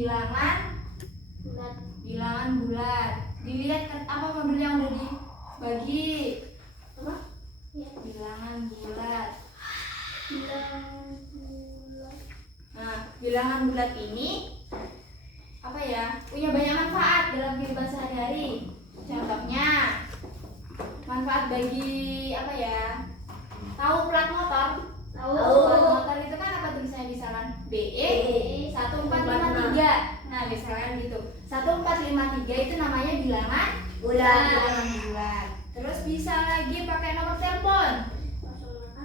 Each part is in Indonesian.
bilangan bulat. Dilihat apa modul yang udah dibagi. Apa? Bilangan bulat. Nah, bilangan bulat ini apa ya? Punya banyak manfaat dalam kehidupan sehari-hari. Contohnya, manfaat bagi apa ya? Tahu plat motor? Tahu. Plat motor itu kan apa tulisannya misalkan BE 1453. Nah, misalkan gitu. 1453 itu namanya bilangan bulat. Bilangan bulat. Terus bisa lagi pakai nomor telepon.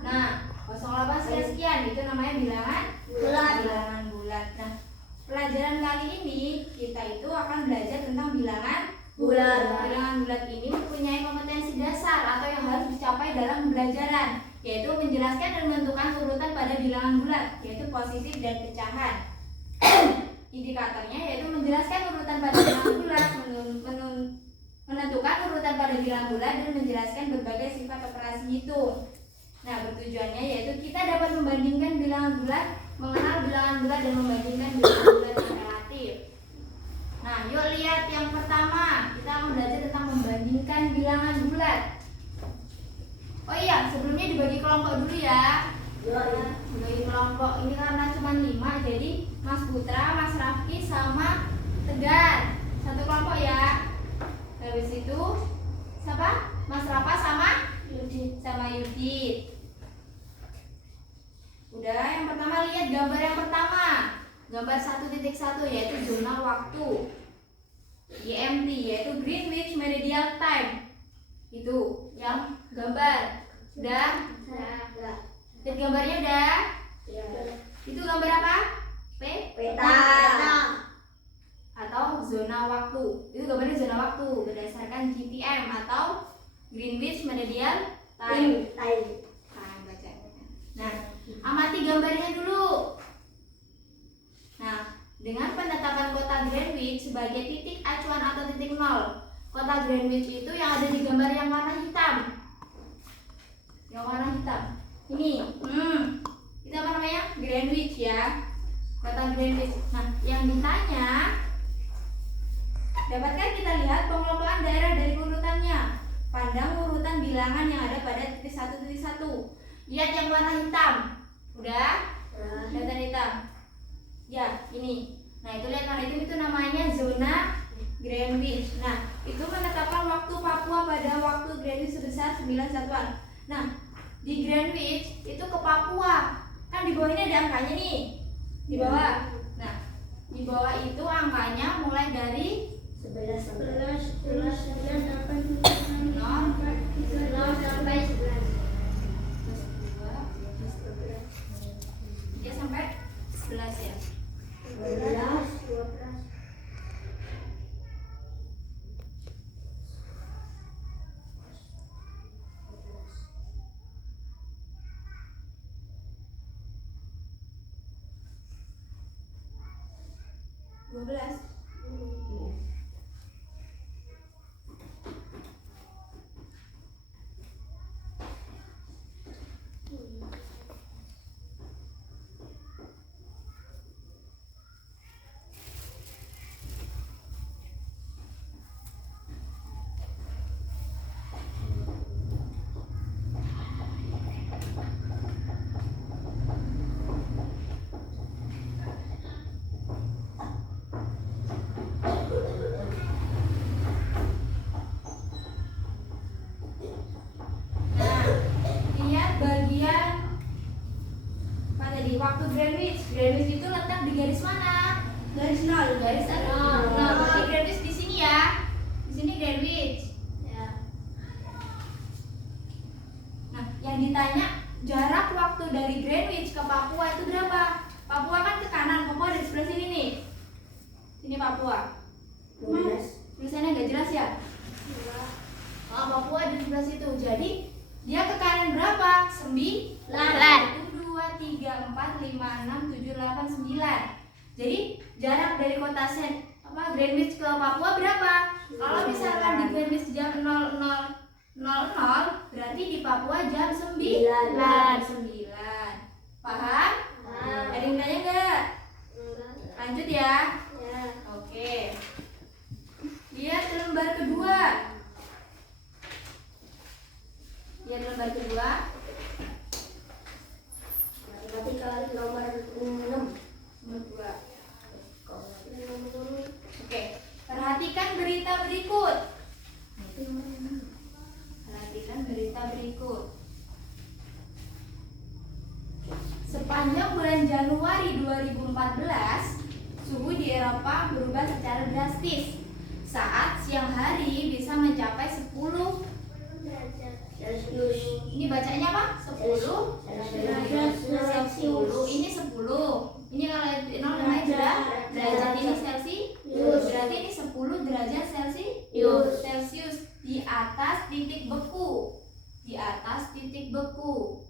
Nah, 08 sekian itu namanya bilangan bulat. Bilangan bulat. Nah, pelajaran kali ini kita itu akan belajar tentang bilangan bulat. Bilangan bulat ini mempunyai kompetensi dasar atau yang harus dicapai dalam pembelajaran, yaitu menjelaskan dan menentukan urutan pada bilangan bulat, yaitu positif dan pecahan. Indikatornya yaitu menjelaskan urutan pada bilangan bulat, menentukan urutan pada bilangan bulat, dan menjelaskan berbagai sifat operasi hitung. Nah, bertujuannya yaitu kita dapat membandingkan bilangan bulat, mengenal bilangan bulat, dan membandingkan bilangan bulat yang relatif. Nah, yuk lihat yang pertama. Kita akan belajar tentang membandingkan bilangan bulat. Oh iya, sebelumnya dibagi kelompok dulu ya. Dibagi kelompok. Ini karena cuma 5, jadi Mas Putra, Mas Rafki, sama Tegar satu kelompok ya. Habis itu siapa? Mas Rafa sama Yudit. Udah, yang pertama lihat gambar yang pertama. Gambar 1.1 yaitu zona waktu. GMT yaitu Greenwich Meridional Time. Itu yang gambar. Udah? Lihat gambarnya udah? Itu gambar apa? Peta. Atau zona waktu. Itu gambarnya zona waktu berdasarkan GPM atau Greenwich Meridional Time. Baca. Nah, amati gambarnya dulu. Nah, dengan penetapan kota Greenwich sebagai titik acuan atau titik nol, kota Greenwich itu yang ada di gambar yang warna hitam. Yang warna hitam. Ini, itu apa namanya? Greenwich ya. Kota Greenwich. Nah, yang ditanya, dapatkah kita lihat pengelompokan daerah dari urutannya? Pandang urutan bilangan yang ada pada titik 1.1. Lihat yang warna hitam. Udah? Kelihatan hitam. Ya, ini. Nah, itu lihat warna hitam, itu namanya zona Greenwich. Nah, itu menetapkan waktu Papua pada waktu Greenwich sebesar 9 satuan. Nah, di Greenwich itu ke Papua. Kan di bawah ini ada angkanya nih. Di bawah. Nah, di bawah itu angkanya mulai dari 11 sampai 0 sampai 11. Terus 2 3 sampai 11 ya. 12. 12. Waktu Greenwich itu letak di garis mana? Garis 0. Garis 0. Nah, berarti Greenwich di sini ya. Di sini Greenwich. Ya. Nah, yang ditanya jarak waktu dari Greenwich ke Papua itu berapa? Papua kan ke kanan, Papua ada di sebelah sini nih. Sini Papua. 12. Tulisannya nggak jelas ya? Oh, Papua ada di sebelah situ. Jadi dia ke kanan berapa? 9. 2, 3, 4, 5, 6, 7, 8, 9. Jadi jarak dari kota Greenwich ke Papua berapa? Kalau misalkan di Greenwich jam 00.00, berarti di Papua jam 9. Paham? Ada yang tanya nggak? Lanjut ya. berubah secara drastis. Saat siang hari bisa mencapai 10. Celcius. Ini bacanya apa? 10 10. Ini 10. Ini kalau 0 namanya derajat. Ini Celcius. Berarti ini 10 derajat Celcius di atas titik beku. Di atas titik beku.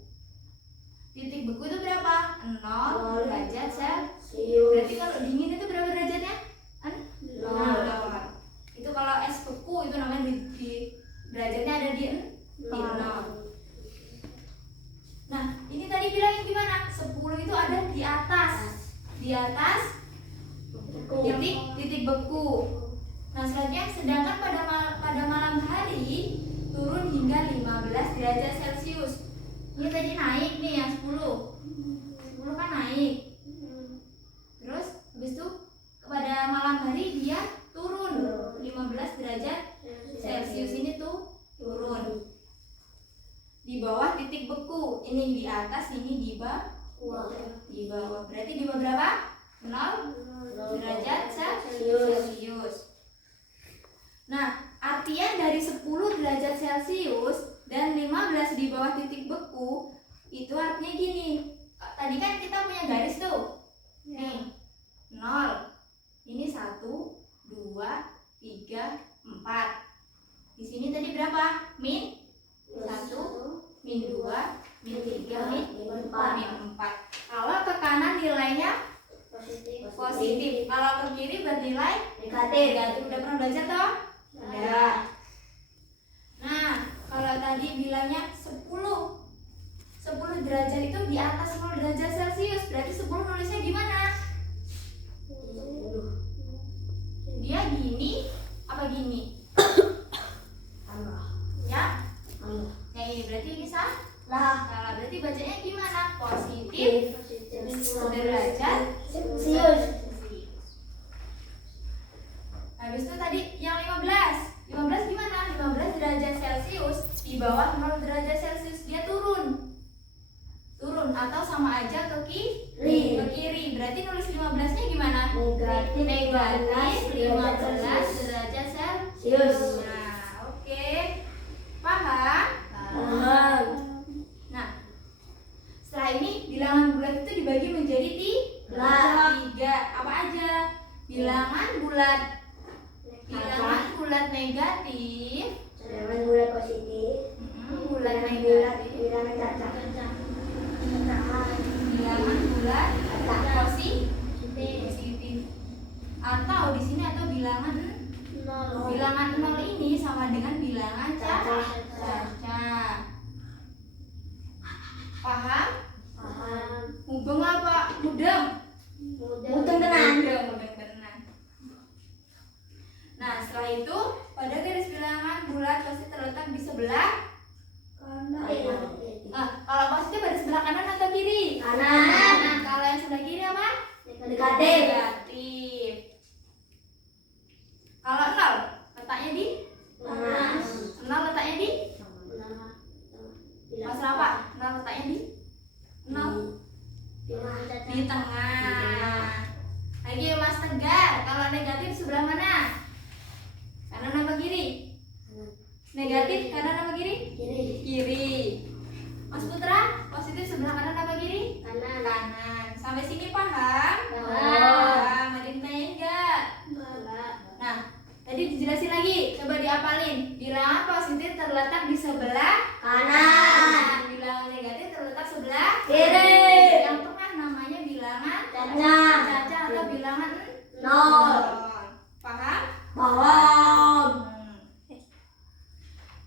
Titik beku itu berapa? 0 derajat Celcius. Berarti kalau dingin itu berapa derajatnya? 0. Itu kalau es beku itu namanya di derajatnya ada di 0. Nah, ini tadi bilangin gimana? 10 itu ada di atas. Di atas titik beku. Nah, selanjutnya sedangkan pada malam hari turun hingga 15 derajat Celcius. Ini tadi naik nih yang 10. 10 kan naik. Terus habis itu pada malam hari dia turun 15 derajat Celcius. Ini tuh turun di bawah titik beku. Ini di atas, ini di bawah. Berarti di bawah berapa? 0 derajat Celcius. Nah, artian dari 10 derajat Celcius dan 15 di bawah titik beku itu artinya gini. Tadi kan kita punya garis tuh. Nih, 0. Ini 1, 2, 3, 4. Di sini tadi berapa? Min 1, min 2, min 3, min 4. Kalau ke kanan nilainya positif. Kalau ke kiri bernilai negatif. Udah pernah belajar toh? Udah. Nah, kalau tadi bilangnya 10 derajat itu di atas 0 derajat Celcius. Berarti 10 nulisnya gimana? Dia gini apa gini? Ya? Ya ini berarti ini salah. Berarti bacanya gimana? Positif derajat Celcius. Habis itu tadi yang 15 gimana? 15 derajat Celcius di bawah 0 derajat Celcius dia turun atau sama aja ke kiri. Berarti nulis 15-nya gimana? Negatif 15 derajat Celcius. Nah, oke. Paham? Nah, setelah ini bilangan bulat itu dibagi menjadi 3. Apa aja? Bilangan bulat negatif, Bilangan bulat positif. bulat negatif, Bilangan cacat. bilangan bulat positif. Atau di sini atau bilangan 0 ini sama dengan bilangan cacat. Paham? Mudeng apa? Mudeng tenan. Nah, setelah itu pada garis bilangan bulat pasti terletak di sebelah kanan. Kalau positif ada sebelah kanan atau kiri? Kanan. Nah, kalau yang sebelah kiri apa? Negatif. Kalau 0 letaknya di? 0 letaknya di? Mas Rafa, 0 letaknya di? 0 di tengah. Lagi Mas Tegar, kalau negatif sebelah mana? Kanan apa kiri? Negatif kanan apa kiri? Kiri. Mas Putra, positif sebelah kanan apa kiri? Kanan. Sampai sini paham? Paham. Ada yang tanya enggak? Nah, tadi dijelasin lagi. Coba diapalin. Bilangan positif terletak di sebelah kanan. Bilangan negatif terletak sebelah Kiri. Yang tengah namanya bilangan Cacat. atau bilangan 0. Paham? Paham.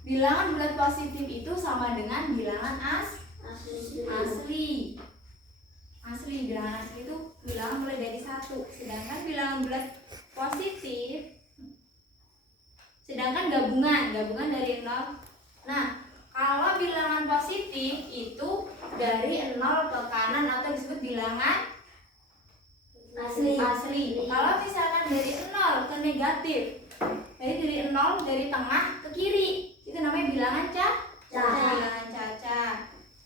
Bilangan bulat positif itu sama dengan bilangan asli. Bilangan asli itu bilangan mulai dari 1. Sedangkan bilangan bulat positif, sedangkan gabungan dari 0. Nah, kalau bilangan positif itu dari 0 ke kanan atau disebut bilangan asli. Kalau misalkan dari 0 ke negatif, dari 0 dari tengah ke kiri, itu namanya bilangan bilangan cacat.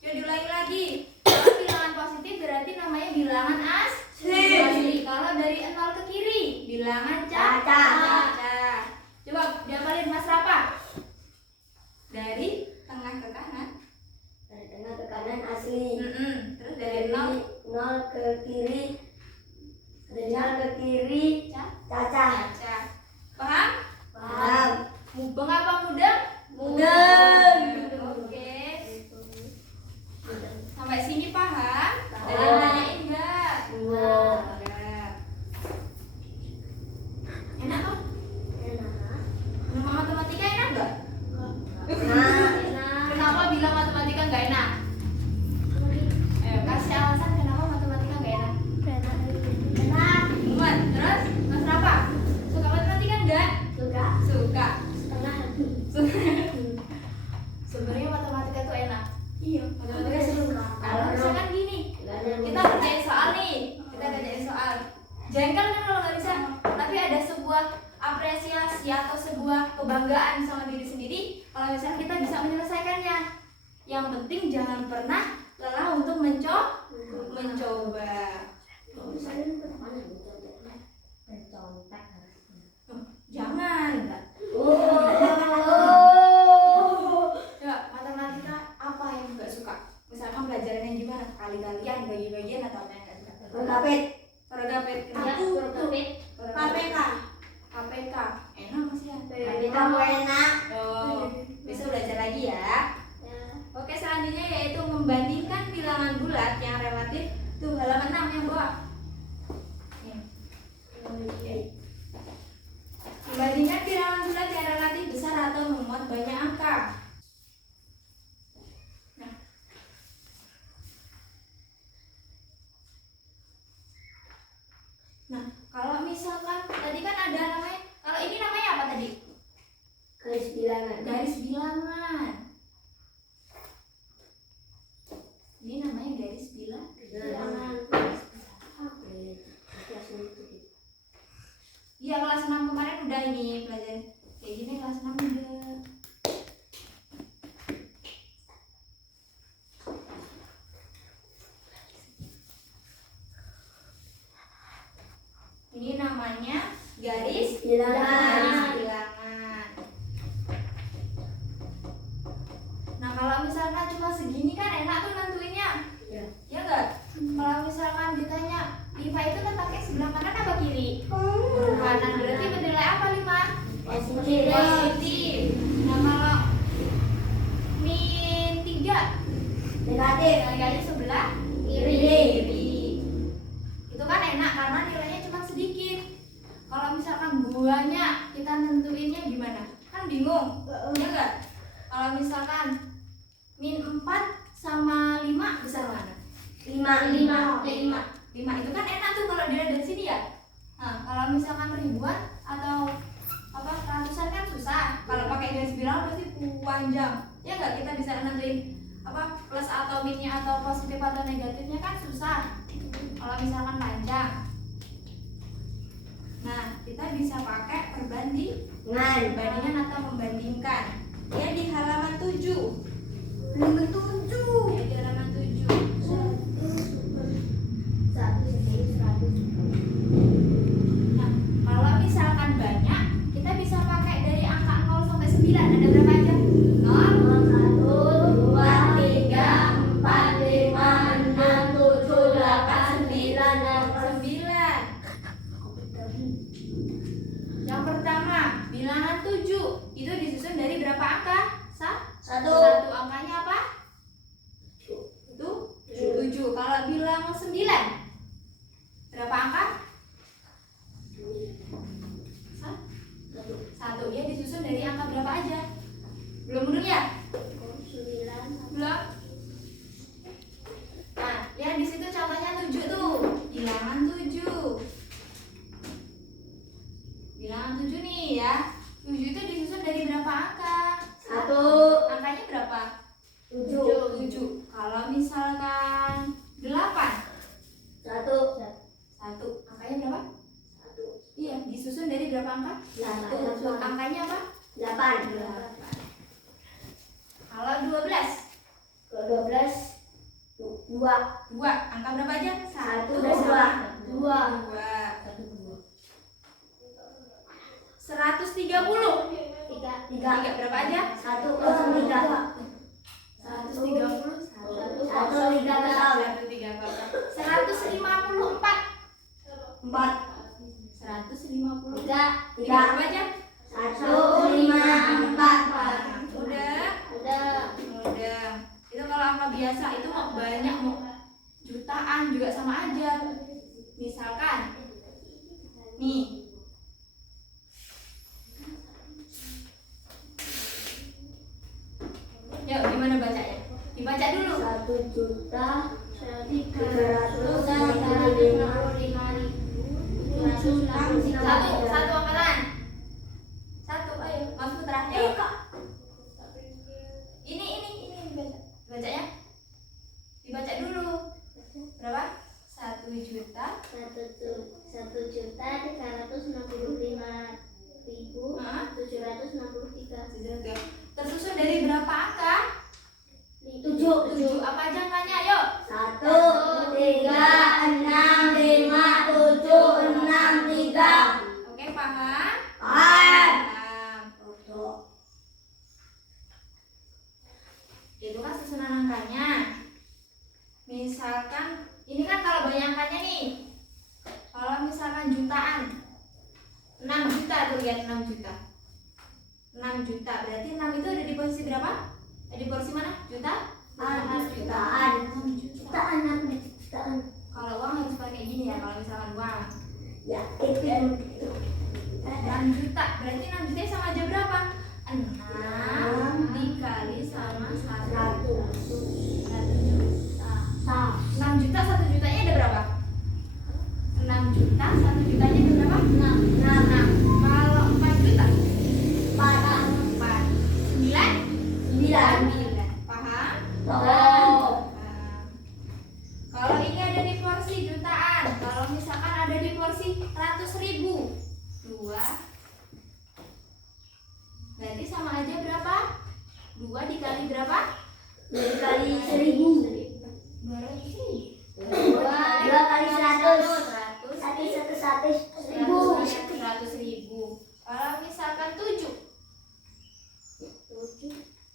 Coba diulangi lagi. Kalau bilangan positif berarti namanya bilangan asli. Kalau dari 0 ke kiri, bilangan Caca. caca. Coba diapalin Mas Rafa. Dari tengah ke kanan. Dari tengah ke kanan asli. Terus dari nol nol ke kiri. Dari nol ke kiri. Caca. caca. Paham? Paham. Mubeng apa mudeng? Mudeng. Oke. Sampai sini paham? Paham. Ada yang nanyain enggak? Enggak. Enggak. Enak kok? Enak. Nama matematika enak enggak? Enak. Kenapa bilang matematika enggak enak? Ayo kasih alasan kenapa matematika enggak enak. Enak. Muhammad, terus Mas Rafa, suka matematika enggak? Suka. Suka. Setengah. Sebenarnya matematika tuh enak. Iya. Matematika seru. Kalau misalkan gini, kita kerjain soal nih, kita kerjain soal. Jengkel kan kalau nggak bisa, tapi ada sebuah apresiasi atau sebuah kebanggaan sama diri sendiri kalau misalnya kita bisa menyelesaikannya. Yang penting jangan pernah lelah untuk mencoba. Jangan. Ya, matematika apa yang nggak suka? Misalkan pelajarannya gimana? Kali-kalian, bagi-bagian atau apa yang nggak suka? Pergapit. Pergapit. KPK. KPK. Enak masih ya? Kamu enak. Oh, bisa belajar lagi ya. Oke, selanjutnya yaitu membandingkan bilangan bulat yang relatif. Tuh, halaman 6 yang bawah. Nih. Membandingkan bilangan bulat yang relatif besar atau memuat banyak angka. Nah, kalau misalkan tadi kan ada namanya, kalau ini namanya apa tadi? Garis bilangan. Garis bilangan. Ini namanya garis bilangan. Iya, kelas 6 kemarin udah ini pelajaran kayak gini, kelas 6 udah. Ini namanya garis Bilangan. bilangan. Nah, kalau misalkan cuma segini kan enak tuh nentuinnya. Ya. Ya enggak? Kalau misalkan ditanya 5 itu letaknya sebelah kanan apa kiri? Kanan, berarti bernilai apa 5? Positif. Positif. Nah, kalau min 3 Negatif. kali sebelah Kiri. Itu kan enak karena nilainya cuma sedikit. Kalau misalkan banyak, kita nentuinnya gimana? Kan bingung, ya enggak? Kalau misalkan min 4 sama 5 besar mana? 5 itu kan enak tuh kalau dilihat dari sini ya. Nah, kalau misalkan ribuan atau apa ratusan kan susah. Kalau pakai garis bilangan pasti panjang. Ya enggak, kita bisa nentuin apa plus atau minnya atau positif atau negatifnya kan susah. Kalau misalkan panjang. Nah, kita bisa pakai perbandingan atau membandingkan. Ya di halaman 7. Ya di halaman 7. Nah, kalau misalkan banyak, kita bisa pakai dari angka 0 sampai 9. Ada berapa aja? 0, 9. Yang pertama, bilangan 7. Itu disusun dari berapa angka? Satu angkanya apa? Itu 7. Kalau bilangan 9, berapa angka? 1. Ya disusun dari angka berapa aja? Belum ya? Belum. Nah, lihat di situ contohnya 7 tuh. Bilangan 7. Bilangan 7 nih ya. 7 itu disusun dari berapa angka? 1. Angkanya berapa? 7. 7. Kalau misalkan 8. 1. Angkanya berapa? Iya, disusun dari berapa angka? 1. Angkanya apa? 8. 8. Kalau 12. 2. Angka berapa aja? 1 1 dan 2. 2. Tiga berapa aja? 103. 130. 154. 4. 153. Tiga. Berapa aja? 154. Udah. Itu kalau angka biasa itu mau banyak mau jutaan juga sama aja. Misalkan nih. Yuk, gimana bacanya? Dibaca dulu. 1.355.763. Satu angkatan. Satu, ayo, Mas Putra. Yuk. Ini dibaca. Bacanya? Dibaca dulu. Berapa? 1.355.763. Tersusun dari berapa angka? 7. 7. Apa aja angkanya? Yuk. 1, 3, 6, 5, 7, 6, 3. Oke, paham? Paham. Itu kan susunan angkanya. Misalkan ini kan kalau banyak angkanya nih. Kalau misalkan jutaan 6 juta tuh, lihat 6 juta. 6 juta berarti 6 itu ada di posisi berapa? Di posisi mana? Jutaan. Kalau uang harus pakai gini ya, kalau misalkan uang. Ya, itu 6 juta berarti 6 juta sama aja berapa? 6 dikali sama 1 juta. 6 juta 1 jutanya ada berapa? 6 juta 1 jutanya ada berapa? 6. Kalau 4 juta 4. 9. Paham? Kalau ini ada di porsi jutaan, kalau misalkan ada di porsi 100.000, 2 berarti sama aja berapa? 2 dikali berapa? 2 kali 1.000. 2 kali 100. 100.000. 100.000. Kalau misalkan 7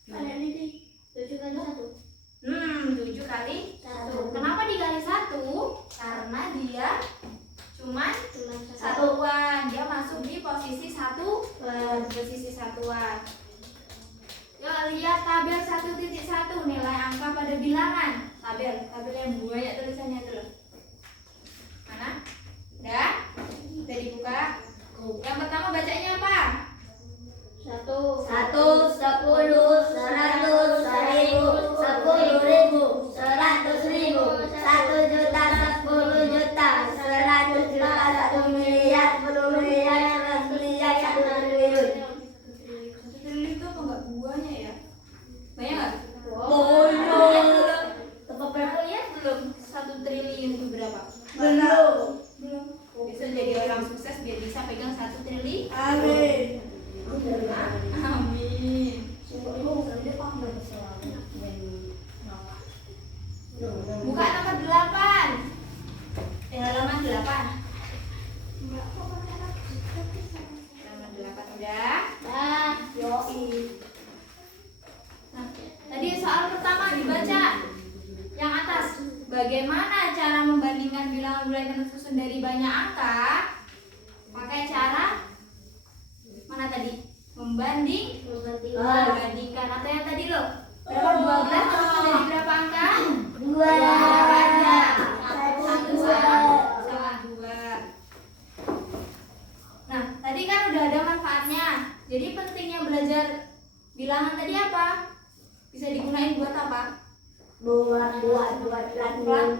Mana ini? 7 kali 1. 7 kali 1. Kenapa dikali 1? Karena dia cuman satuan. Dia masuk di posisi satuan. Yuk lihat tabel 1.1 nilai angka pada bilangan. Tabel yang banyak tulisannya itu loh. Mana? Udah dibuka. Yang pertama bacanya apa? 1, 10, 100, 1.000, 10.000, 100.000, 1 juta, 10 juta, 100 juta, 1 miliar, 10 miliar, 100 miliar, 1 triliun. 1 triliun itu apa enggak buahnya ya? Banyak nggak? Belum. Berapa ya? Belum. 1 triliun itu berapa? Belum. Bisa jadi orang sukses biar bisa pegang 1 triliun. Amin. Amin. Buka nomor 8. Halaman 8. Halaman 8 udah. Nah, tadi soal pertama dibaca. Yang atas, bagaimana cara membandingkan bilangan bulan yang tersusun dari banyak angka? Pakai cara mana tadi? Membandingkan atau yang tadi loh? Berapa 12 tersusun dari berapa angka? 2. Berapa aja? 1 sama 2. Nah, tadi kan udah ada manfaatnya. Jadi pentingnya belajar bilangan tadi apa? Bisa digunain buat apa? Buat plat Plat motor,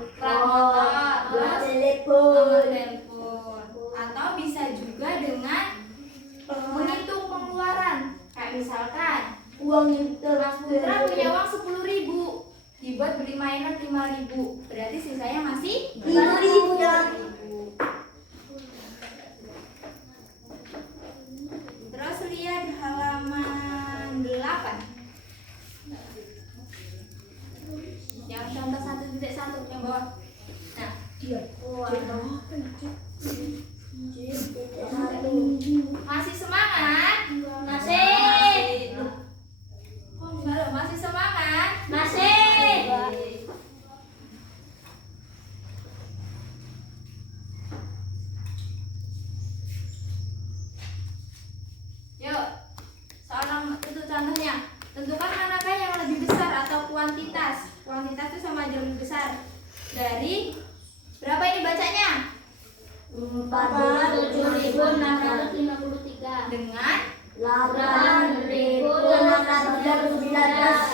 buat nomor telepon. telepon. Atau bisa juga dengan menghitung pengeluaran. Kayak misalkan Uang itu Mas Putra punya uang 10.000, dibuat beli mainan 5.000, berarti sisanya masih 5.000 ya. 5.000. Terus lihat halaman 8. Yang contoh 1.1 yang bawah. Nah, masih semangat? contohnya. Tentukan manakah yang lebih besar atau kuantitas. Kuantitas itu sama aja lebih besar. Dari berapa ini bacanya? 47.653 Dengan 8.619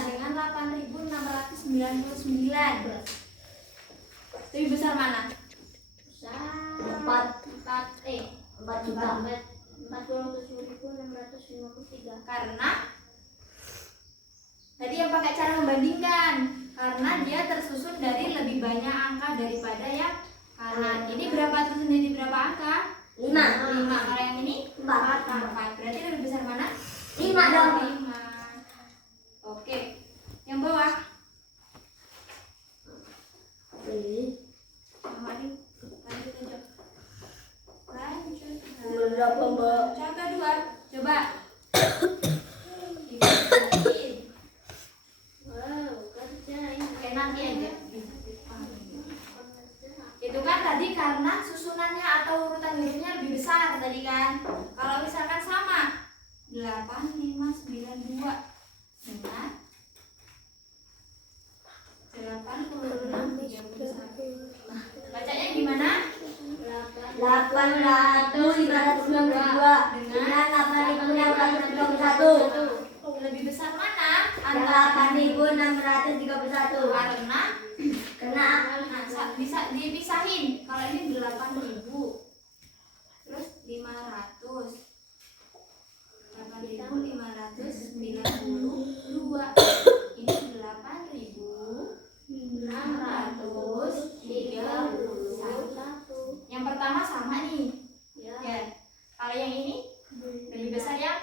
dengan 8.699. Lebih besar mana? 4 juta. 47.653. Karena tadi yang pakai cara membandingkan, karena dia tersusun dari lebih banyak angka daripada yang kanan. Ini berapa tersusun dari berapa angka? 5. 5. Kalau yang ini 4. 4. Berarti lebih besar mana? 5 dong. 5. Oke. Yang bawah. Lanjut aja. Lanjut. Berapa, Mbak? Contoh 2. Coba. Dikerjain. Wow, kerjain. Oke, nanti aja. Itu kan tadi karena susunannya atau urutan hurufnya lebih besar tadi kan. Kalau misalkan sama 8592 dengan 8631. Bacanya gimana? 8.592 dengan 8.631. Lebih besar mana? Yang Antara 8.631. karena bisa dipisahin. Kalau ini 8.000 terus 500 8.592 ini 8.631. Yang pertama sama nih Ya. ya. Kalau yang ini lebih besar yang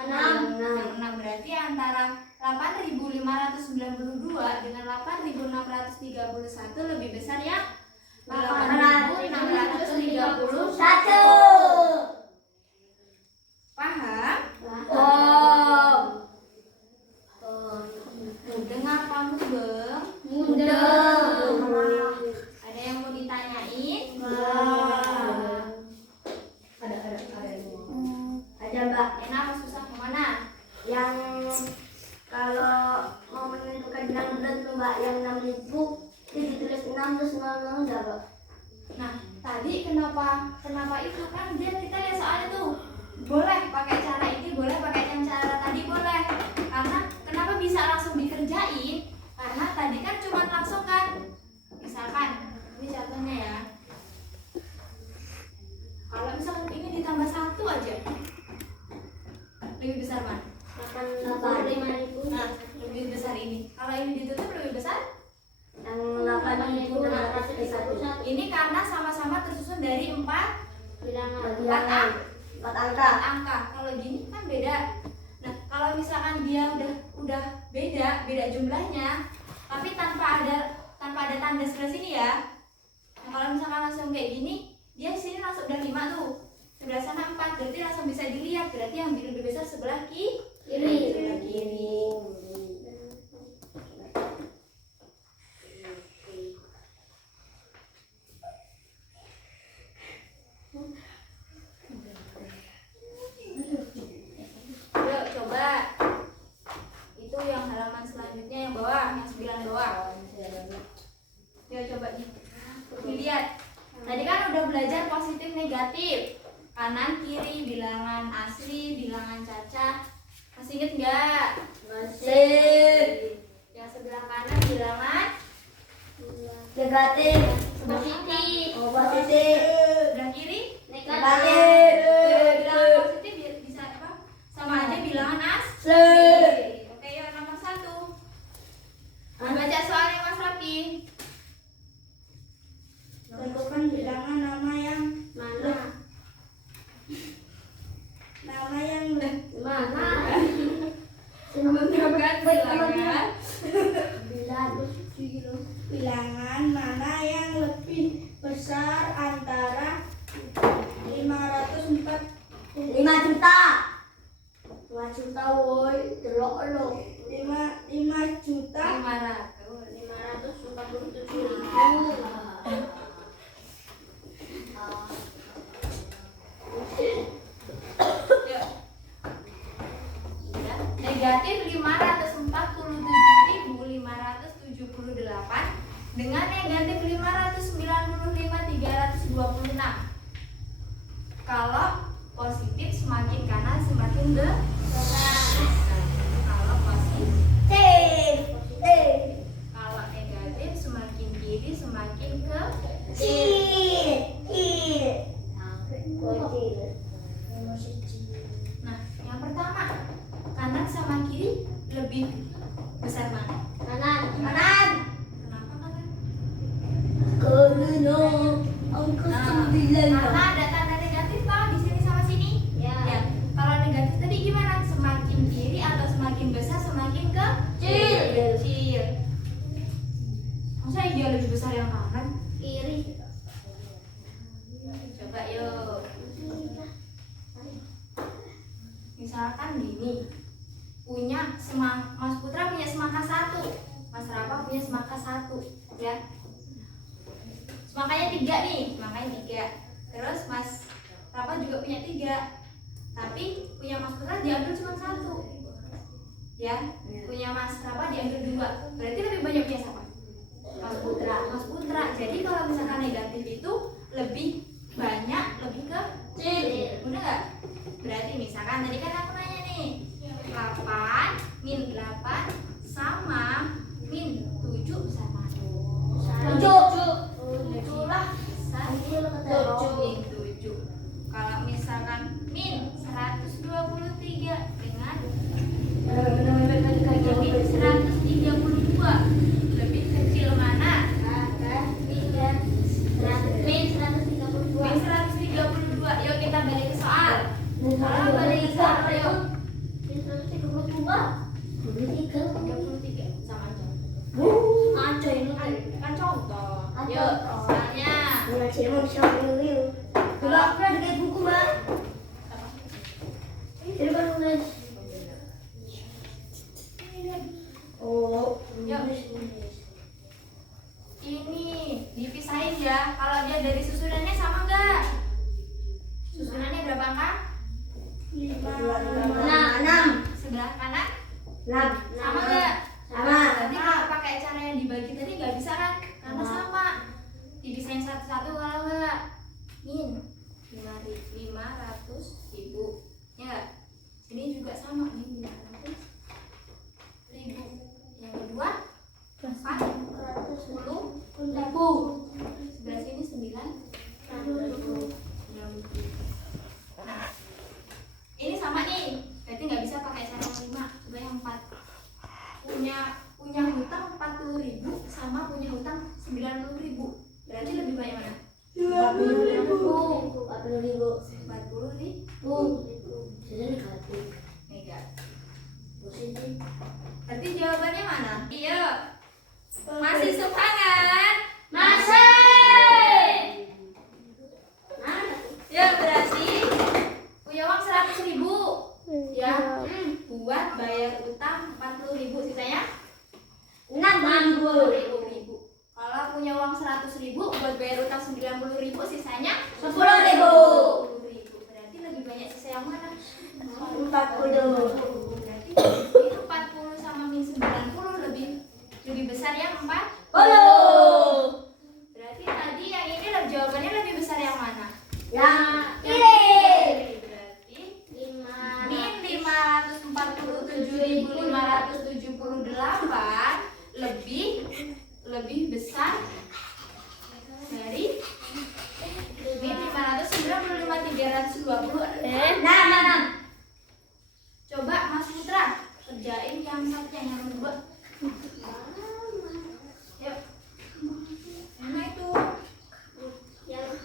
Yang 6 berarti antara 8.592 dengan 8.631 lebih besar yang 8.631. Paham? Oh. Dengar kamu Beng. Mudah. Ada yang mau ditanyain? Ada Mbak Enak apa susah kemana? yang kalau mau menentukan bilang bulat tuh Mbak yang 6.000 itu ditulis 6 terus 00 enggak Mbak? Nah, tadi kenapa itu kan dia kita lihat soalnya tuh boleh pakai cara ini, boleh pakai yang cara tadi boleh. Karena kenapa bisa langsung dikerjain? Karena tadi kan cuma langsung kan. Misalkan ini contohnya ya. Kalau misalkan ini ditambah 1 aja. Lebih besar mana? 85.000. Nah, lebih besar ini. Kalau ini ditutup lebih besar? Yang 8.631. Ini karena sama-sama tersusun dari 4 Bilangan. 4 angka. angka. Kalau gini kan beda. Nah, kalau misalkan dia udah beda jumlahnya, tapi tanpa ada tanda sebelah sini ya. Nah, kalau misalkan langsung kayak gini, dia sini langsung udah 5 tuh. Sebelah sana 4, berarti langsung bisa dilihat. Berarti yang lebih besar sebelah kiri. Sebelah kiri. Yuk coba. Itu yang halaman selanjutnya yang bawah, yang 9 bawah. Yuk coba dilihat. Tadi kan udah belajar positif negatif. Kanan kiri, bilangan asli, bilangan cacah. Masih inget nggak? Masih. Yang sebelah kanan bilangan Negatif. positif. Oh, positif. Sebelah kiri Negatif. bilangan positif bisa apa? Sama aja bilangan asli. Asli. Oke, yuk nomor 1. Baca soalnya Mas Rapi. Tentukan bilangan nama yang Mana? Mana? Tentukan bilangan mana yang lebih besar antara 504 5 juta. 5 juta woi, delok lo. 5 juta 547.000. Yuk. Udah. dengan negatif 595.326. Kalau positif semakin kanan semakin besar. Kalau positif, kalau negatif semakin kiri semakin kecil. Nah, yang pertama, kanan sama kiri lebih besar mana? Kanan. Kenapa kanan? Karena ada tanda negatif toh di sini sama sini. Ya. Ya. Kalau negatif tadi gimana? Semakin kiri atau semakin besar semakin kecil. Masa dia lebih besar yang kanan? Kiri. Coba yuk. Misalkan gini, Mas Putra punya semangka 1, Mas Rafa punya semangka 1, ya. Semangkanya 3 nih, semangkanya 3. Terus Mas Rafa juga punya 3, tapi punya Mas Putra diambil cuma 1, ya. Punya Mas Rafa diambil 2, berarti lebih banyak punya siapa? Mas Putra. Jadi kalau misalkan negatif itu lebih banyak, lebih kecil, bener nggak? Berarti misalkan tadi kan aku nanya nih, 8 min 8 sama min 7 besar mana? 7 lah besar min 7. Kalau misalkan min 123 dengan min 132 lebih kecil mana? Min 132. Yuk kita balik ke soal. Kalau balik ke soal yuk. 33 sama aja. Aja ini Kan contoh. Yuk, soalnya yuk. Ini dipisahin ya. Kalau dia dari susunannya sama enggak? Susunannya berapa angka? 6. Sebelah kanan Nah, sama enggak? sama. Berarti kalau pakai cara yang dibagi tadi nggak bisa kan? Karena sama. Dipisahin satu-satu kalau enggak. Min 500.000. Ya. Sini juga sama min 500.000. Yang kedua 40.000. Sebelah sini 90.000. Nah, ini sama nih. Berarti nggak bisa pakai cara yang 5. Coba yang 4. Punya hutang 40.000 sama punya hutang 90.000. Berarti lebih banyak mana? 40.000. 40.000. Negatif. Berarti jawabannya mana? Iya. Masih semangat? Masih. Ya berarti punya uang 100.000 ya, buat bayar utang 40.000, sisanya 60.000. Kalau punya uang 100.000 buat bayar utang 90.000, sisanya 10.000. Berarti lebih banyak sisa yang mana? 40. Berarti min 40 sama min 90 lebih besar yang 40. Berarti tadi yang ini jawabannya lebih besar yang mana? Yang kiri. Berarti min 547.578 lebih besar dari min 595.320. Nah. Coba Mas Putra kerjain yang satu yang kedua. Yuk. Mana itu? Yang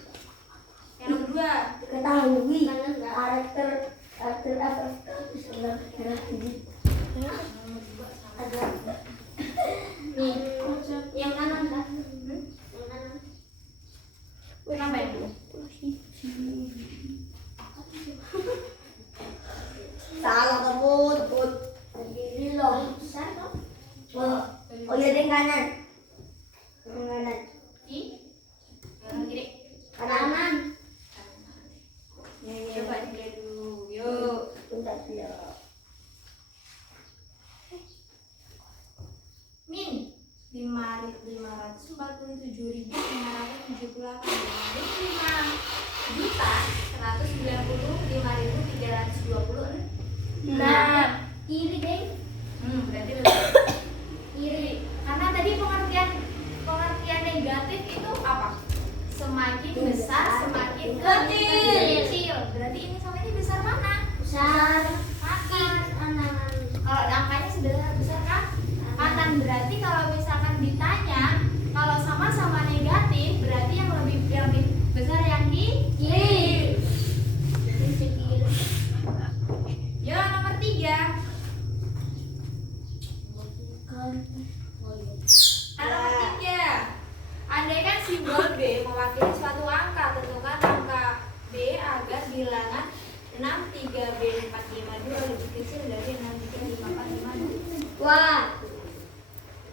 kedua. Ketahui karakter FFP bisa merah tinggi. Ada Nih, yang kanan kan? Yang kanan. Kenapa itu? misalkan dibanding 5.195.320. Nah, Iri deh. Berarti lebih iri. Karena tadi pengertian negatif itu apa? Semakin besar, semakin kecil. Berarti ini sama ini besar mana? Besar. Kanan. Kanan. Kalau angkanya sudah besar kan? Kanan. Berarti kalau misalkan ditanya kalau sama-sama negatif, berarti yang lebih besar yang di kiri. Yo, nomor 3. Nomor 3. Andaikan simbol B mewakili suatu angka, tentukan angka B agar bilangan 6, 3, B, 4, 5, 2 lebih kecil dari 6, 3, 5, 4, 5, 2. Wah.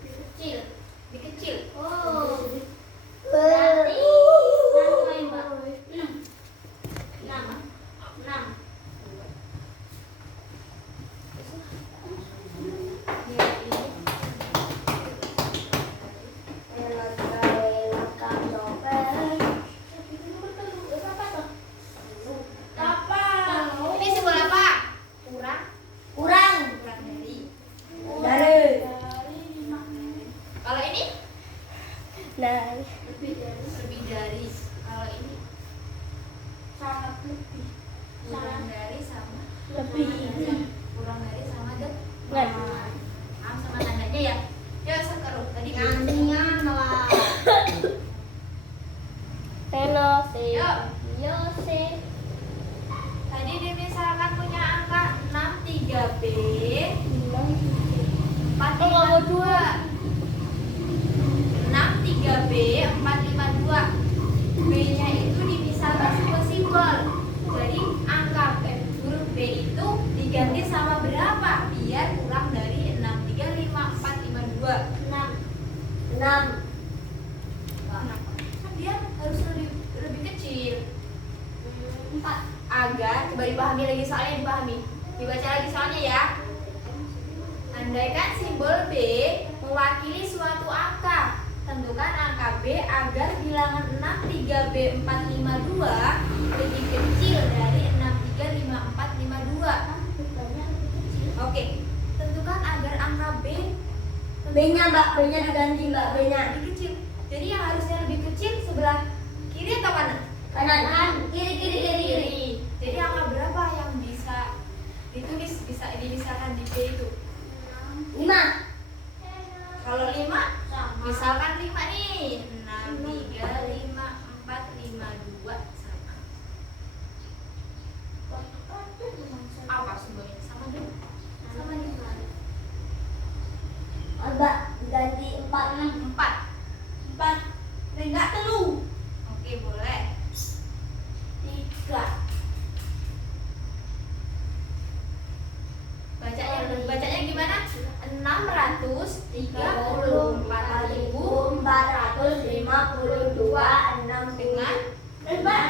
Kecil. Lebih kecil. Oh. Berarti berapa ini, Mbak? 6. 6. Ya, ini. Ini simbol apa? Kurang Kurang. dari. dari Kalau ini dari lebih dari. Kalau ini sangat lebih kurang dari sama lebih kurang dari sama Nggak. Maaf sama tandanya ya. Ya sekerup tadi. Nantinya malah. Hello Yo, Yosef. tadi dimisalkan punya angka 6, 3B 4, 5, 2. 6, 3B 4, 5, 2. B-nya itu dimisalkan sebuah simbol. Jadi angka huruf B itu diganti sama berapa? Biar kurang dari 6, 3, 5, 4, 5, 2. 6. Kan dia harus lebih kecil. 4. Agar, coba dipahami lagi soalnya, dibaca lagi soalnya ya. Andaikan simbol B mewakili suatu angka, tentukan angka B agar bilangan 6, 3B, 4, 5, 2 lebih kecil dari 6, 3, 5, 4, 5, 2. Oke, tentukan agar angka B B-nya Mbak, B-nya diganti Mbak, B-nya lebih kecil. Jadi yang harusnya lebih kecil sebelah kiri atau kanan? kanan, kiri. Jadi angka berapa yang bisa ditulis, bisa dimisalkan di B itu? 5. Kalau 5, misalkan 5 nih 6, 3, 5, 4, 5, 2 sama. Apa simbolnya? Sama dulu. Sama nih. Mbak, diganti 4. 4. 4 enggak telu Oke, boleh. 3. Bacanya gimana? 634.452 dengan Mbak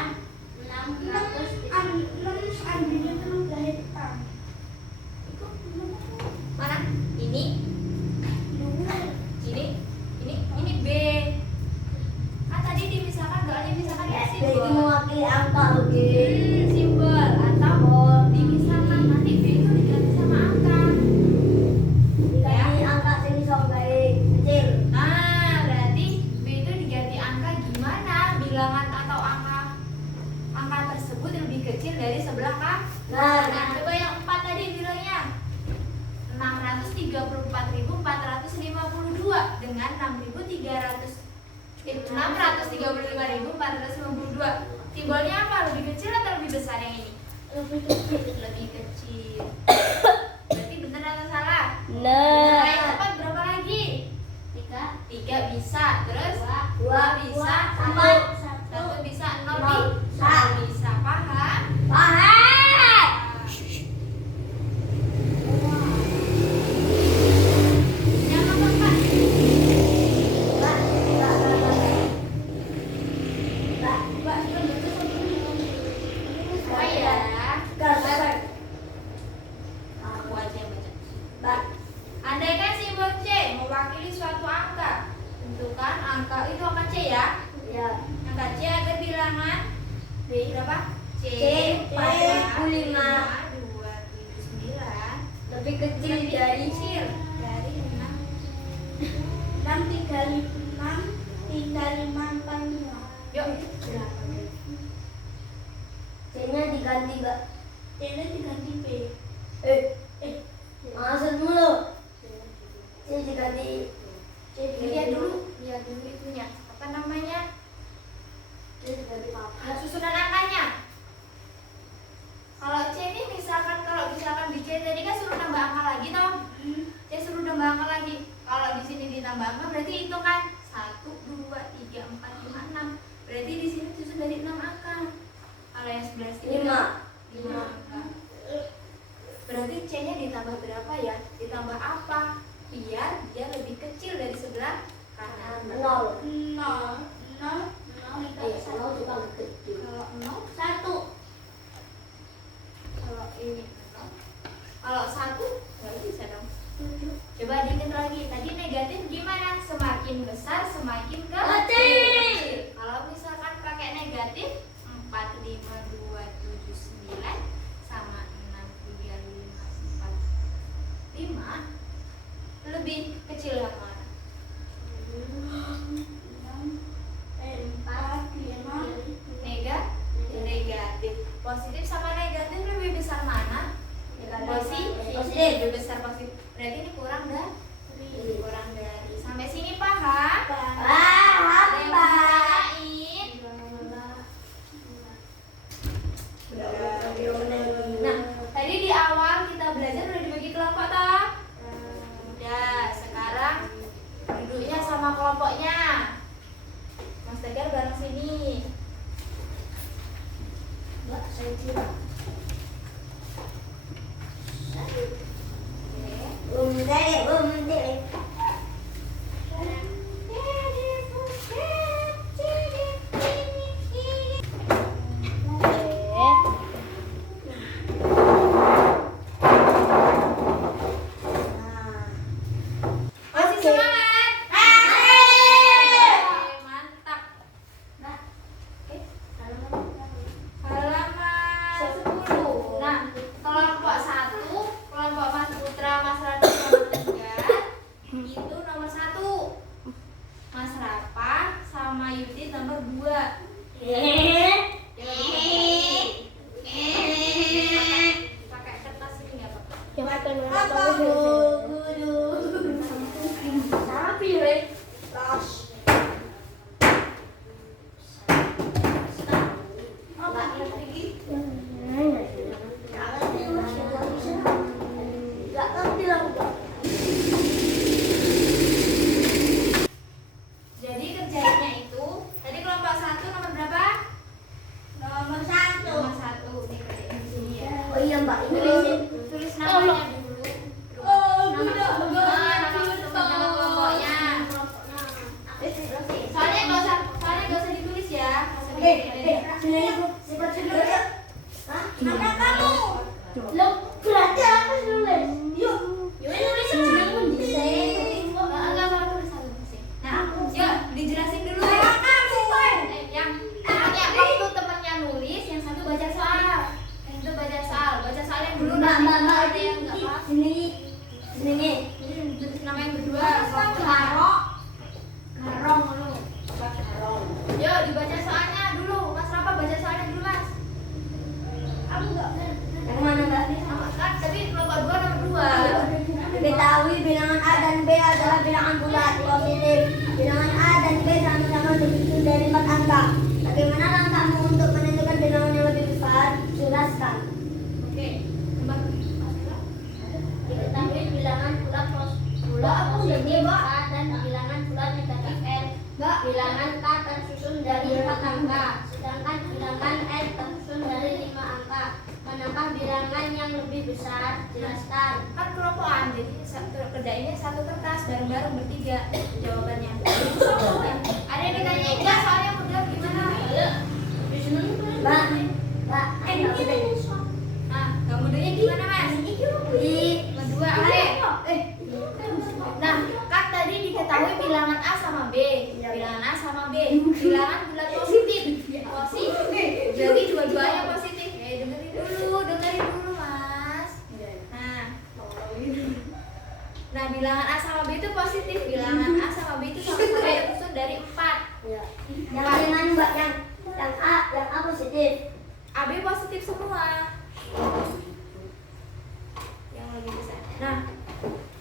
600. 6 seandainya telu gahitan mana? Ini B. Kan tadi dimisalkan doanya misalkan ya B itu simbol. mewakili angka B. Simbol atau dimisalkan nanti B itu diganti sama angka. Diganti angka sini sok baik kecil. Nah, berarti B itu diganti angka gimana? Bilangan atau angka tersebut lebih kecil dari sebelah kanan. Nah, coba yang 4 tadi bilangnya 634.452 dengan 635.452. Simbolnya apa? Lebih kecil atau lebih besar yang ini? Lebih kecil. Lebih kecil. Berarti benar atau salah? Nah, Nah, yang tepat berapa lagi? 3 bisa. Terus 2 bisa. 1 bisa. 0 bisa. Paham? Paham. Yang nomor 4. Oh ya. Aku aja yang baca. Andaikan simbol C mewakili suatu angka, tentukan angka itu angka C ya. Ya. Angka C Lebih kecil dari kecil dari 6. 6 tinggal 6 tinggal 5 empat 5. Yuk, berapa? C-nya diganti Mbak. Ini diganti B. Maksud mulu. C diganti C Lihat dulu itunya. Apa namanya? C diganti papa. Susunan angkanya. Kalau C ini misalkan di C tadi kan suruh nambah angka lagi toh. C suruh nambah angka lagi. Kalau di sini ditambah angka berarti itu kan 1 2 3 4 5 6. Berarti di sini susun dari 6 angka. Kalau yang sebelah sini 5 angka. Berarti C-nya ditambah berapa ya? Ditambah apa? Biar dia lebih kecil dari sebelah kanan. 0. 0 itu 0 juga kecil. kalau 0 1. Kalau ini 0. Kalau 1 nggak bisa dong. Coba dihitung lagi. Tadi negatif gimana? Semakin besar semakin kecil. Kalau misalkan pakai negatif 4 5 2 7 9 sama 6 3 5 4 5 lebih kecil yang mana? 4 5 Negatif. Positif sama negatif lebih besar mana? Positif. Lebih besar positif. Berarti ini kurang dari. Sampai sini paham? Ada yang mau ditanyain? Nah, tadi di awal kita belajar udah dibagi kelompok toh? Udah, sekarang duduknya sama kelompoknya. Mas Tegar bareng sini. Mbak, saya kira. Bumdek. Masih semangat? Mantap. Halaman 10. Nah, kelompok 1, kelompok Mas Putra, Mas Radi sama Tegar itu nomor 1. Mas Rapa sama Yudit nomor 2. Pakai kertas ini nggak apa-apa. Jadi kerjainnya itu tadi kelompok 1 nomor berapa? nomor 1. Nomor 1. Nih kerjain di sini ya. Oh iya Mbak, ini Tulis namanya dulu. Nama kelompoknya. Soalnya nggak usah ditulis ya. sifat dulu ya. Nama kamu. Loh, berarti aku nulis. Yuk. Yuk tulis jenengmu di sini. Enggak tulis satu sih. Nah, yuk dijelasin dulu. Yang waktu temannya nulis, yang satu baca soal. Yang itu baca soal yang dulu. Mbak, ada yang nggak paham. sini. Ini nama yang kedua. Garong lu. Yuk dibaca soalnya dulu. Mas Rapa baca soalnya dulu Mas. Aku enggak. Yang mana Mbak? Kan tapi kelompok 2 nomor 2. Diketahui bilangan A dan B adalah bilangan bulat positif. Bilangan A dan B sama-sama tersusun dari 4 angka. Bagaimana langkahmu untuk menentukan bilangan yang lebih besar? Jelaskan. Oke. Kembali. Diketahui bilangan bulat positif A dan bilangan bulat negatif N. Bilangan K tersusun dari 4 angka, sedangkan bilangan N tersusun dari 5 angka. Manakah bilangan yang lebih besar? Jelaskan. Kan kelompokan jadi kerjainnya satu kertas bareng-bareng bertiga jawabannya. Ada yang ditanyain nggak soalnya udah gimana? Mbak, Nah, kemudiannya gimana Mas? Kedua oke. Nah, kan tadi diketahui bilangan A sama B, bilangan A sama B, bilangan bulat positif. Jadi dua-duanya positif. Dengerin dulu Mas. Nah, bilangan A sama B itu positif. Bilangan A sama B itu sama-sama tersusun dari 4. Ya. Yang mana Mbak? Yang A positif. AB positif semua. Yang lebih besar. Nah,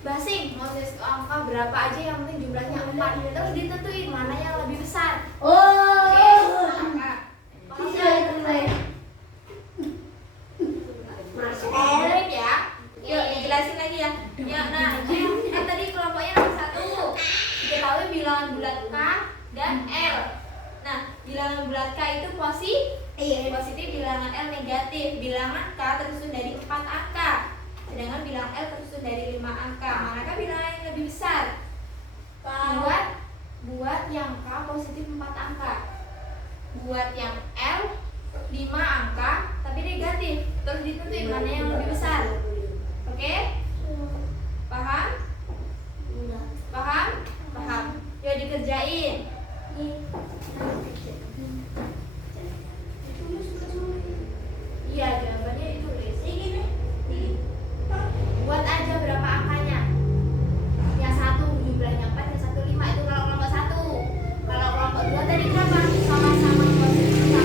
basing mau tulis angka berapa aja yang penting jumlahnya 4. Terus ditentuin mana yang lebih besar. Oh. Angka. Bisa itu Mbak. Mirip ya. Yuk dijelasin lagi ya. Ya, nah, tadi kelompoknya nomor 1. Diketahui bilangan bulat K dan L. Nah, bilangan bulat K itu positif, bilangan L negatif. Bilangan K tersusun dari 4 angka. Sedangkan bilangan L tersusun dari 5 angka. Manakah bilangan yang lebih besar? Buat yang K positif 4 angka. Buat yang L 5 angka tapi negatif. Terus ditentuin mana yang lebih besar. Oke? Paham? Paham? Paham. Yuk dikerjain. Iya, jawabannya ditulis. Buat aja berapa angkanya. Yang 1 jumlahnya 4, yang 1 5. Itu kalau kelompok 1. Kalau kelompok 2 tadi berapa? Sama-sama positif sama.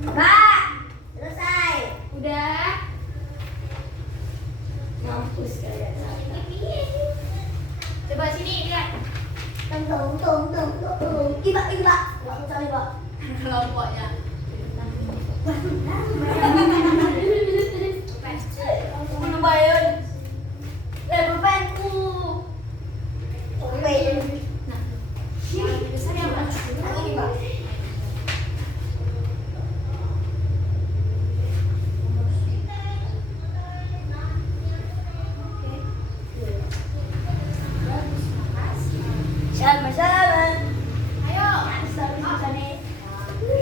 Mbak, selesai. Udah. Mampus kalian. Coba sini lihat Tung. Iba. Enggak usah Iba. kelompoknya. Ano ba yun? Pulpen ko. Okay. Nah, yang lebih besar yang mana? Ano Iba? Sama-sama. Ayo.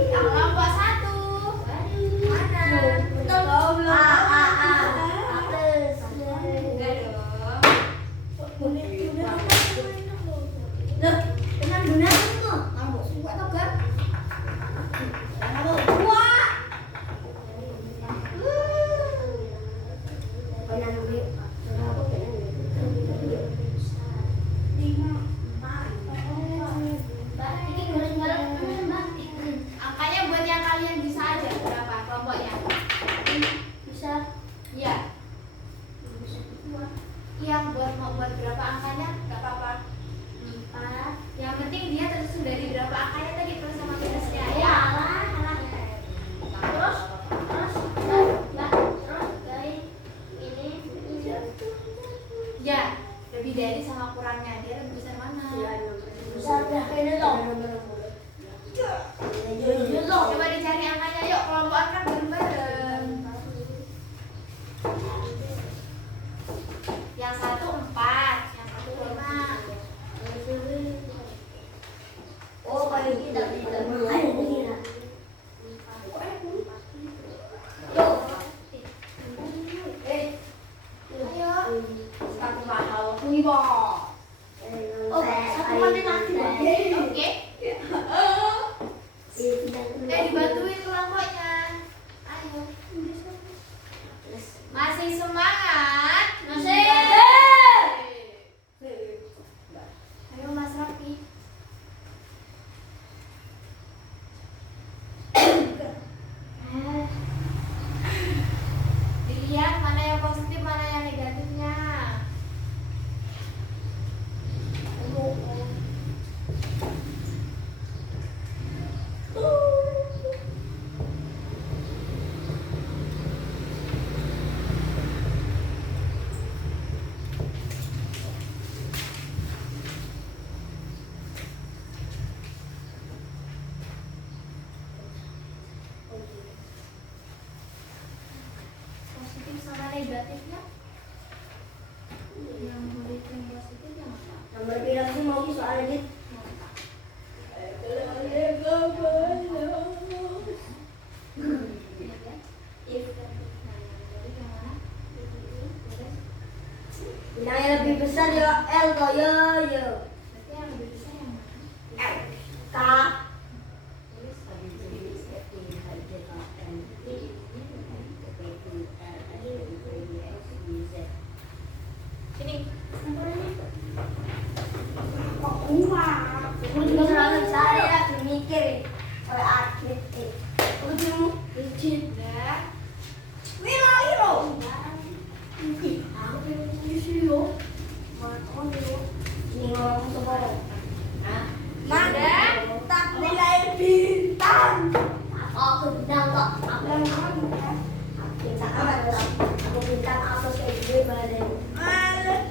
Yang kelompok 1. Mana? Apes. Enggak dong. Loh, dengan benar itu. Ngambek suka atau enggak? Wah. Benar lebih. Angkanya buat yang kalian bisa aja berapa kelompoknya? Bisa. Iya. Iya, mau buat berapa angkanya? Enggak apa-apa. 4. Yang penting dia tersusun dari berapa angkanya tadi plus sama minusnya ya. Terus dari ini Ya, lebih dari sama kurangnya. Dia lebih besar mana? Besar dah ini loh. Coba dicari angkanya yuk, kelompokan kan bareng-bareng. Yang 1 4, yang 1 5. Oh, kayak kita ada dikira. Tuh. Ayo. Satu mahal. Iba. Oh, satu mati mati. Oke. Dibantuin kelompoknya. Ayo. Masih semangat? Masih. Ayo Mas Rafi. Dilihat mana yang positif, mana yang negatifnya. negatifnya? Yang murid yang positif yang mana? Nomor bilang sih mau soalnya dit. Bilang yang lebih besar ya L kok yo. Berarti yang lebih besar yang mana? K. Sini. Aku juga selalu saya mikir oleh atlet. Ujung licin. Udah. Wira Hiro. Aku pengen sih yo. Ini ngomong sekolah. Udah. Nilai bintang. Aku bintang kok. Bintang apa tuh? Aku bintang apa kayak gue badan.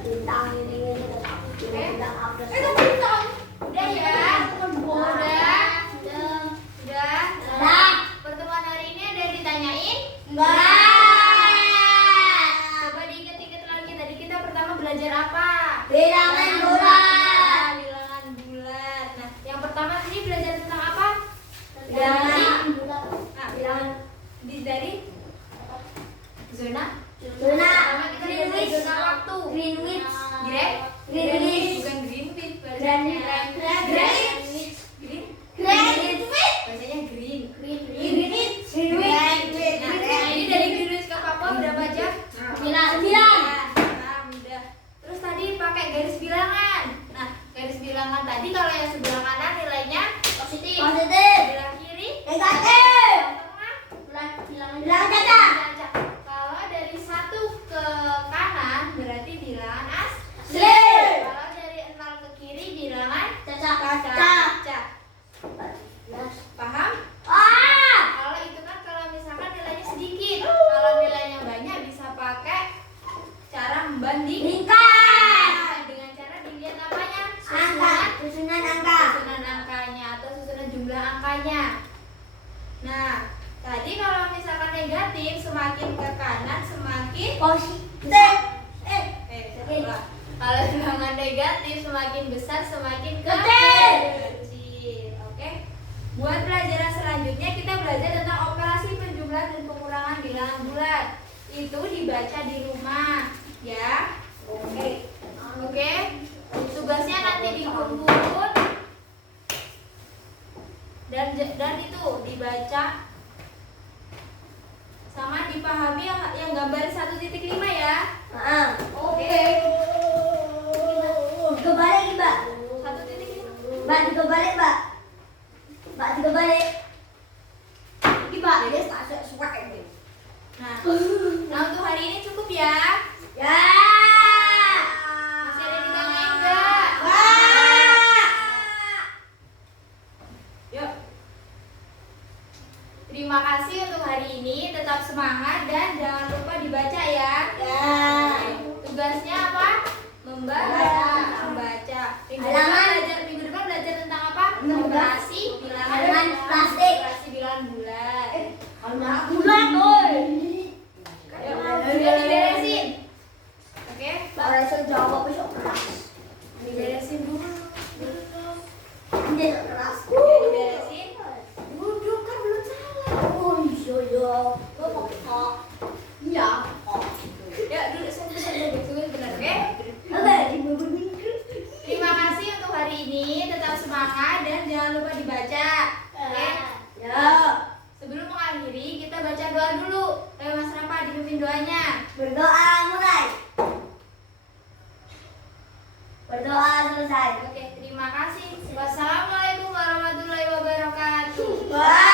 Bintang ini tetap. Bintang apa? Bintang. Udah ya. Udah. Dah. Pertemuan hari ini ada yang ditanyain? Coba diinget-inget lagi. Tadi kita pertama belajar apa? Bilangan bulat. Bilangan bulat. Nah, yang pertama ini belajar tentang apa? Bilangan Nah, bilangan dari zona. zona Pertama kita belajar Greenwich. zona waktu. Greenwich. Greenwich. Greenwich. Bukan Greenwich. Greenwich. Greenwich. Greenwich. Bacanya green. Greenwich. Nah, ini dari Greenwich ke Papua berapa jam? 9. Nah, udah. Terus tadi pakai garis bilangan. Nah, garis bilangan tadi kalau yang sebelah kanan nilainya positif. Positif. Sebelah kiri Negatif. sebelah tengah Bilangan cacat. cacat. Kalau dari 1 ke kanan berarti bilangan Asli. Kalau dari 0 ke kiri bilangan Cacat. cacat. Paham? Kalau itu kan kalau misalkan nilainya sedikit, kalau nilainya banyak bisa pakai cara membanding. Lingkar. Dengan cara dilihat apanya? Angka. Susunan angka. Susunan angkanya atau susunan jumlah angkanya. Nah, tadi kalau misalkan negatif semakin ke kanan semakin Positif. salah. Kalau bilangan negatif semakin besar semakin Kecil. kecil. Oke. Buat pelajaran selanjutnya kita belajar tentang operasi penjumlahan dan pengurangan bilangan bulat. Itu dibaca di rumah, ya. Oke. Oke. Tugasnya nanti dikumpul dan itu dibaca sama dipahami yang gambar 1.5 ya. Oke. Dibalik, Mbak. 1.5. Mbak, dibalik, Mbak. Mbak, dibalik. Ini, Mbak, dia tak suka ini. Nah, untuk hari ini cukup ya. Ya. Masih ada ditanyain enggak? Yuk. Terima kasih untuk hari ini. Tetap semangat dan jangan lupa dibaca ya. Tugasnya apa? Membaca. Minggu depan belajar tentang apa? Operasi Bilangan plastik. Operasi bilangan bulat. Anak bulan, boy. Sudah diberesin. Oke? Bahasa Jawa besok keras. Diberesin dulu. Ini keras. Diberesin. Duduk kan belum salah. Oh iya. Lo mau kok? Iya. Ya, dulu sebentar, oke? Oke. Terima kasih untuk hari ini. Tetap semangat dan jangan lupa dibaca. Oke? Ya. Sebelum mengakhiri, kita baca doa dulu. Mas Rafa dipimpin doanya. Berdoa mulai. Berdoa selesai. Oke, terima kasih. Wassalamualaikum warahmatullahi wabarakatuh. Wah.